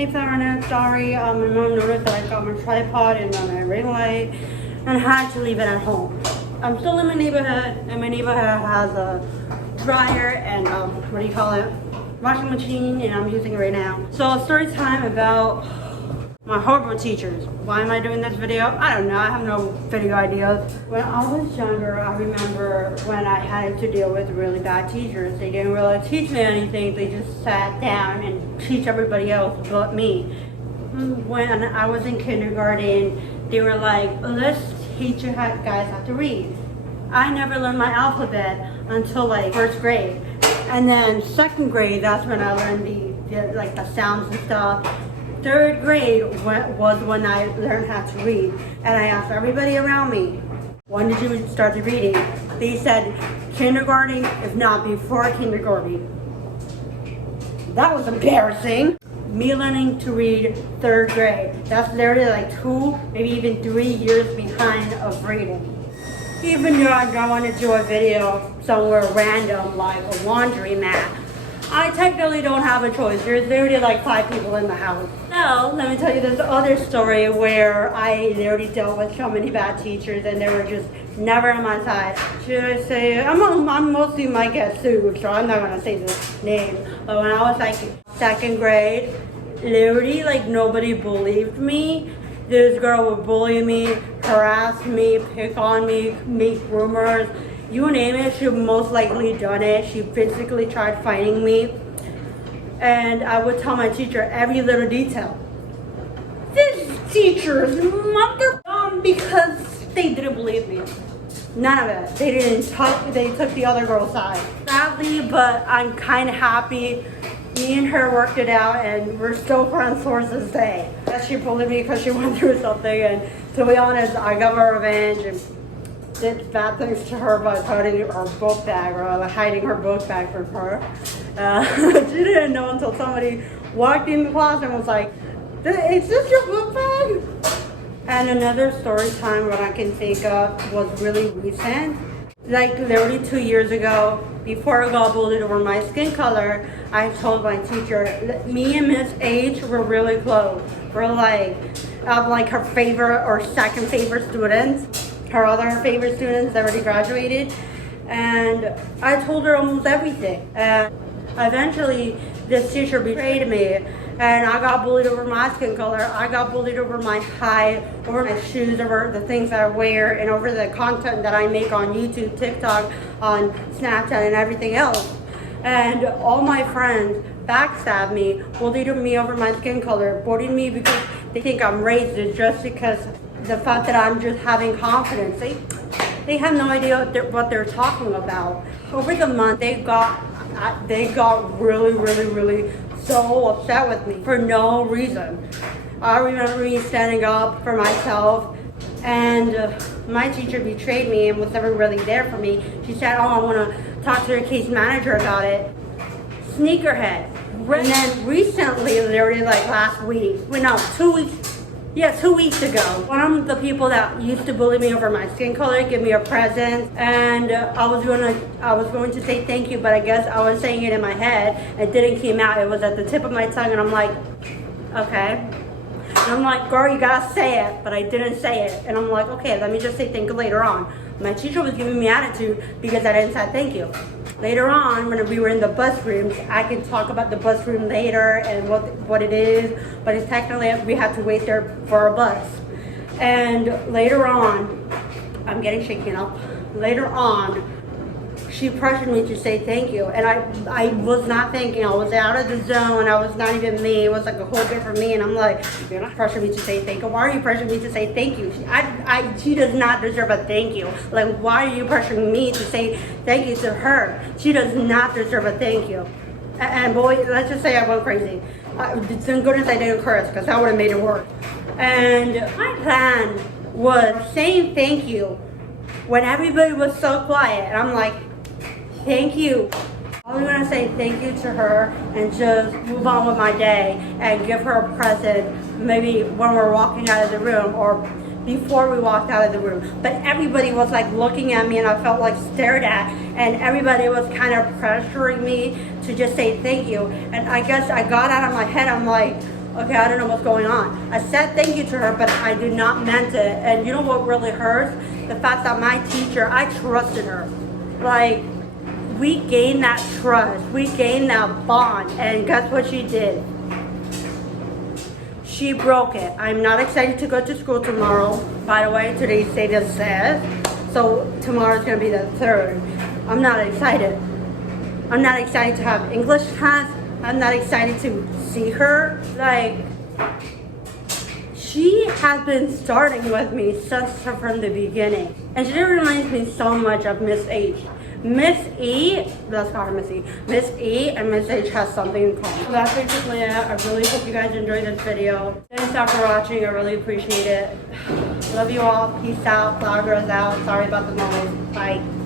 Hey Farina, sorry, my mom noticed that I got my tripod and my ring light and I had to leave it at home. I'm still in my neighborhood and my neighborhood has a dryer and washing machine, and I'm using it right now. So story time about my horrible teachers. Why am I doing this video? I don't know, I have no video ideas. When I was younger, I remember when I had to deal with really bad teachers. They didn't really teach me anything, they just sat down and teach everybody else but me. When I was in kindergarten, they were like, let's teach you how guys have to read. I never learned my alphabet until like first grade. And then second grade, that's when I learned the sounds and stuff. Third grade was when I learned how to read. And I asked everybody around me, when did you start reading? They said, kindergarten, if not before kindergarten. That was embarrassing. Me learning to read third grade. That's literally like 2, maybe even 3 years behind of reading. Even though I don't want to do a video somewhere random like a laundry mat, I technically don't have a choice. There's literally like 5 people in the house. So let me tell you this other story where I literally dealt with so many bad teachers and they were just never on my side. Should I say, I'm mostly might get sued, so I'm not gonna say this name. But when I was like second grade, literally like nobody believed me. This girl would bully me, harass me, pick on me, make rumors. You name it, she most likely done it. She physically tried fighting me. And I would tell my teacher every little detail. This teacher's mother because they didn't believe me. None of it. They took the other girl's side. Sadly, but I'm kind of happy. Me and her worked it out and we're still friends towards this day. She bullied me because she went through something, and to be honest, I got my revenge and did bad things to her by putting her book bag or like hiding her book bag from her. She didn't know until somebody walked in the class and was like, is this your book bag? And another story time what I can think of was really recent. Like literally 2 years ago, before I got bullied over my skin color, I told my teacher, me and Miss H were really close. We're like, I'm like her favorite or second favorite students. Her other favorite students already graduated, and I told her almost everything. And eventually, this teacher betrayed me, and I got bullied over my skin color. I got bullied over my height, over my shoes, over the things that I wear, and over the content that I make on YouTube, TikTok, on Snapchat, and everything else. And all my friends backstabbed me, bullied me over my skin color, bullied me because they think I'm racist just because the fact that I'm just having confidence. They have no idea what they're talking about. Over the month, they got really so upset with me for no reason. I remember me standing up for myself, and my teacher betrayed me and was never really there for me. She said, oh, I want to talk to your case manager about it. Sneakerhead. And then recently, literally like last week, 2 weeks ago, one of the people that used to bully me over my skin color gave me a present, and I was going to say thank you, but I guess I was saying it in my head. It didn't come out. It was at the tip of my tongue, and I'm like, okay. And I'm like, girl, you gotta say it, but I didn't say it. And I'm like, okay, let me just say thank you later on. My teacher was giving me attitude because I didn't say thank you. Later on, when we were in the bus rooms, I can talk about the bus room later and what it is, but it's technically we have to wait there for a bus. And later on, I'm getting shaken up. Later on, she pressured me to say thank you, and I was not thinking. I was out of the zone. I was not even me. It was like a whole different me, and I'm like, you're not pressuring me to say thank you. Why are you pressuring me to say thank you? She does not deserve a thank you. Like, why are you pressuring me to say thank you to her? She does not deserve a thank you. And boy, let's just say I went crazy. Thank goodness I didn't curse, because that would have made it worse. And my plan was saying thank you when everybody was so quiet, and I'm like, thank you. I was gonna say thank you to her and just move on with my day and give her a present maybe when we're walking out of the room or before we walked out of the room. But everybody was like looking at me and I felt like stared at, and everybody was kind of pressuring me to just say thank you. And I guess I got out of my head, I'm like, Okay, I don't know what's going on. I said thank you to her, but I did not meant it. And you know what really hurts? The fact that my teacher, I trusted her. Like, we gained that trust. We gained that bond. And guess what she did? She broke it. I'm not excited to go to school tomorrow. By the way, today's date is 6th. So tomorrow's gonna be the 3rd. I'm not excited. I'm not excited to have English class. I'm not excited to see her. Like, she has been starting with me since from the beginning. And she reminds me so much of Miss H. Miss E, let's call her Miss E. Miss E and Miss H has something in common. So that's basically it. I really hope you guys enjoyed this video. Thanks for watching. I really appreciate it. Love you all. Peace out. Flower girls out. Sorry about the noise. Bye.